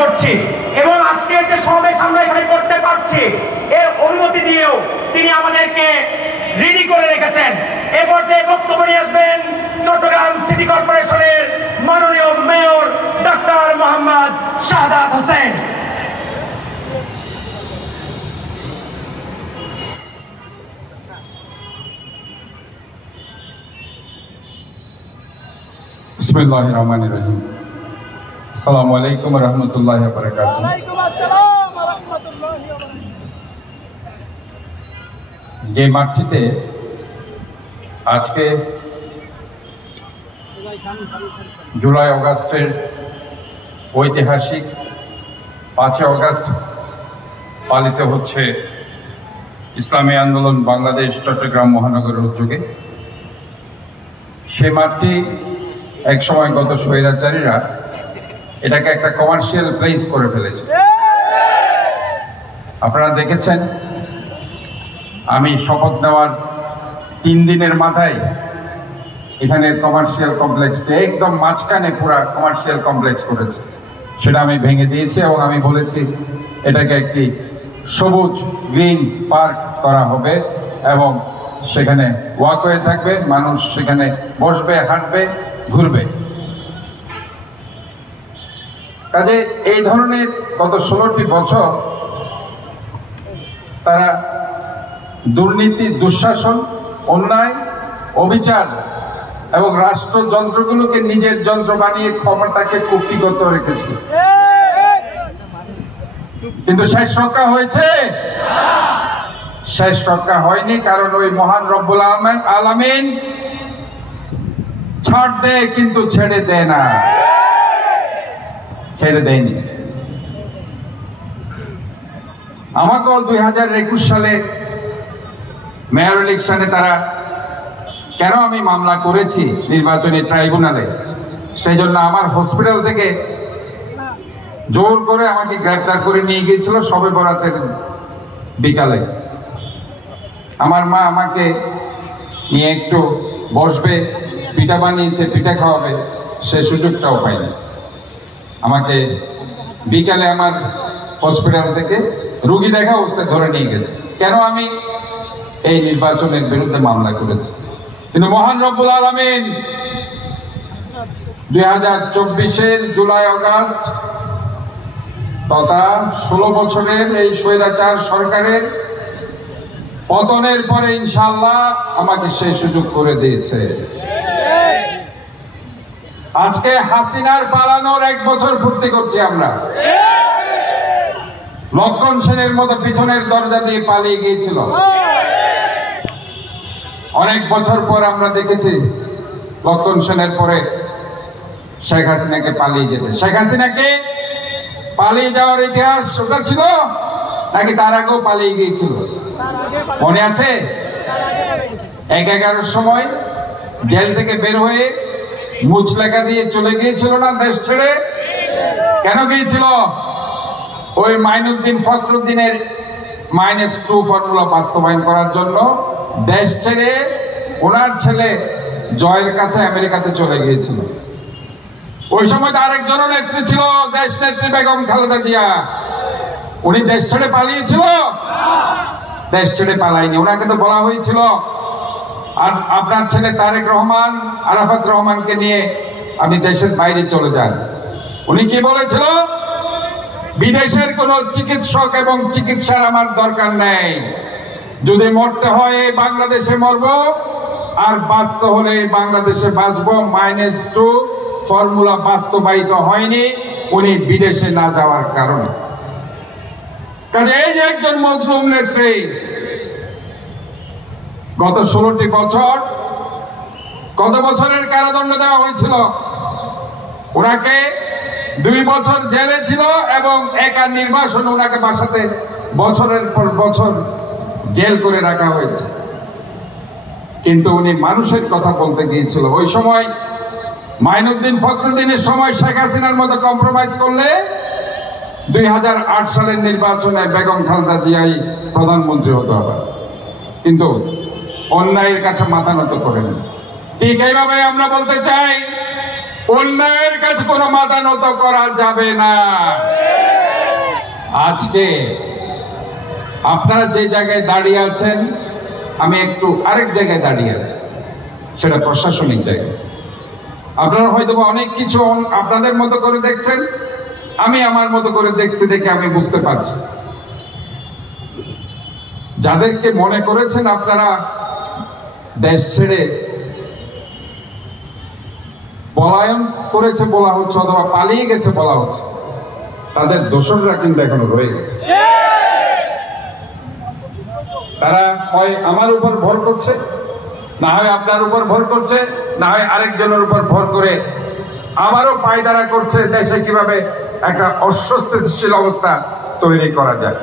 করছি এবং আজকে যে সমাবেশ আমরা এখানে করতে পারছি এর অনুমতি দিয়েও তিনি আমাদেরকে রেডি করে রেখেছেন। এ পর্যায়ে বক্তব্য নিয়ে আসবেন চট্টগ্রাম সিটি কর্পোরেশনের মাননীয় মেয়র ডক্টর মোহাম্মদ শাহাদাত হোসেন। বিসমিল্লাহির রহমানির রহিম। আসসালামু আলাইকুম ওয়া রাহমাতুল্লাহি ওয়া বারাকাতুহু। ওয়ালাইকুম আসসালাম ওয়া রাহমাতুল্লাহি ওয়া বারাকাতুহু। যে মাঠটিতে আজকে জুলাই অগাস্টের ঐতিহাসিক 5 অগাস্ট পালিত হচ্ছে ইসলামী আন্দোলন বাংলাদেশ চট্টগ্রাম মহানগরের উদ্যোগে, সে মাঠটি একসময় গত স্বৈরাচারীরা এটাকে একটা কমার্শিয়াল প্লেস করে ফেলেছে। আপনারা দেখেছেন, আমি শপথ নেওয়ার 3 দিনের মাথায় এখানে কমার্শিয়াল কমপ্লেক্সটি একদম মাঝখানে পুরা কমার্শিয়াল কমপ্লেক্স করেছে, সেটা আমি ভেঙে দিয়েছি এবং আমি বলেছি এটাকে একটি সবুজ গ্রিন পার্ক করা হবে এবং সেখানে ওয়াকওয়ে থাকবে, মানুষ সেখানে বসবে, হাঁটবে, ঘুরবে। কাজে এই ধরনের গত 16টি বছর তারা দুর্নীতি, দুঃশাসন, অন্যায়, অবিচার এবং রাষ্ট্রযন্ত্রগুলোকে নিজের যন্ত্র বানিয়ে ক্ষমতাকে কুক্ষিগত রেখেছে। কিন্তু শেষ রক্ষা হয়েছে? শেষ রক্ষা হয়নি, কারণ ওই মহান রব্বুল আলামিন ছাড় দেয় কিন্তু ছেড়ে দেয় না, ছেড়ে দেয়নি। আমাকেও 2021 সালে মেয়র ইলেকশনে তারা কেন আমি মামলা করেছি নির্বাচনী ট্রাইব্যুনালে, সেই জন্য আমার হসপিটাল থেকে জোর করে আমাকে গ্রেফতার করে নিয়ে গিয়েছিল শবে বরাতের বিকালে। আমার মা আমাকে নিয়ে একটু বসবে, পিঠা বানিয়েছে, পিঠা খাওয়াবে, সেই সুযোগটাও পাইনি। আমাকে বিকালে আমার হসপিটাল থেকে রুগী দেখা অবস্থায় ধরে নিয়ে গেছে। কেন আমি এই নির্বাচনের বিরুদ্ধে মামলা করেছি। কিন্তু মহান রব্বুল আলামিন 2024-এর জুলাই অগাস্ট তথা 16 বছরের এই স্বৈরাচার সরকারের পতনের পরে ইনশাআল্লাহ আমাকে সেই সুযোগ করে দিয়েছে। আজকে হাসিনার পালানোর 1 বছর পূর্তি করছি আমরা। লক্ষণ সেনের মতো পিছনের দরজা দিয়ে পালিয়ে গিয়েছিল। অনেক বছর পর আমরা দেখেছি লক্ষণ সেনের পরে শেখ হাসিনাকে পালিয়ে যেতে। শেখ হাসিনাকে পালিয়ে যাওয়ার ইতিহাস ওটা ছিল নাকি তার আগেও পালিয়ে গিয়েছিল? মনে আছে? 11-11 সময় জেল থেকে বের হয়ে মুচলেখা দিয়ে চলে গিয়েছিল না দেশ ছেড়ে? কেন গিয়েছিল? ওই মাইনুদ্দিন ফখরুদ্দিনের -2 ফর্মুলা বাস্তবায়ন করার জন্য দেশ ছেড়ে ওনার ছেলে জয়ের কাছে আমেরিকাতে চলে গিয়েছিল। ওই সময় তো আরেকজন নেত্রী ছিল, দেশ নেত্রী বেগম খালেদা জিয়া। উনি দেশ ছেড়ে পালিয়েছিল? দেশ ছেড়ে পালায়নি। ওনাকে তো বলা হয়েছিল আর আপনার ছেলে তারেক রহমান, আরাফাত রহমানকে নিয়ে আপনি দেশের বাইরে চলে যান। উনি কি বলেছিল? বিদেশের কোন চিকিৎসক এবং চিকিৎসার আমার দরকার নেই, যদি মরতে হয় বাংলাদেশে মরব, আর বাঁচতে হলে বাংলাদেশে বাঁচবো। -2 ফর্মুলা বাস্তবায়িত হয়নি উনি বিদেশে না যাওয়ার কারণে। কাজে এই যে একজন মজলুম নেত্রী গত 16টি বছর, কত বছরের কারাদণ্ড দেওয়া হয়েছিল? ওনাকে 2 বছর জেলে ছিল এবং একা নির্বাসন ওনাকে বাসাতে বছরের পর বছর জেল করে রাখা হয়েছে। কিন্তু উনি মানুষের কথা বলতে গিয়েছিল। ওই সময় মাইনুদ্দিন ফখরুদ্দিনের সময় শেখ হাসিনার মতো কম্প্রোমাইজ করলে 2008 সালের নির্বাচনে বেগম খালেদা জিয়াই প্রধানমন্ত্রী হতে হবে, কিন্তু অন্যায়ের কাছে মাথা নত করেন। ঠিক এইভাবে আমরা বলতে চাই অন্যায়ের কাছে কোনো মাথা নত করা যাবে না। আজকে আপনারা যে জায়গায় দাঁড়িয়ে আছেন, আমি একটু আরেক জায়গায় দাঁড়িয়ে আছি, সেটা প্রশাসনিক জায়গা। আপনারা হয়তো অনেক কিছু আপনাদের মতো করে দেখছেন, আমি আমার মতো করে দেখছি, দেখে আমি বুঝতে পারছি যাদেরকে মনে করেছেন আপনারা দেশ ছেড়ে পলায়ন করেছে বলা হচ্ছে অথবা পালিয়ে গেছে বলা হচ্ছে, তাদের দোসররা কিন্তু এখনো রয়ে গেছে। তারা হয় আমার উপর ভর করছে, না হয় আপনার উপর ভর করছে, না হয় আরেকজনের উপর ভর করে আবারও পায়দারা করছে দেশে কিভাবে একটা অস্বস্তিশীল অবস্থা তৈরি করা যায়।